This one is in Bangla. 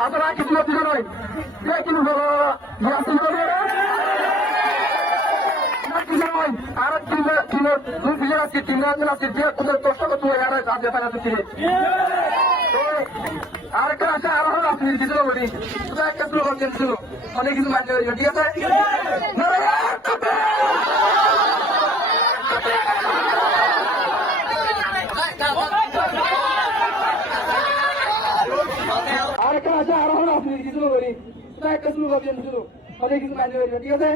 আপনারা কিছু নয় কিন্তু আর আরেকটা আছে আরো আপনি দিতে বলি একটা স্লোগান ছিল অনেক কিছু মানতে হয়েছিল ঠিক আছে আরেকটা আছে আরো আপনি কিছু বলি একটা স্লোগান ছিল অনেক কিছু মানতে হয়েছিল ঠিক আছে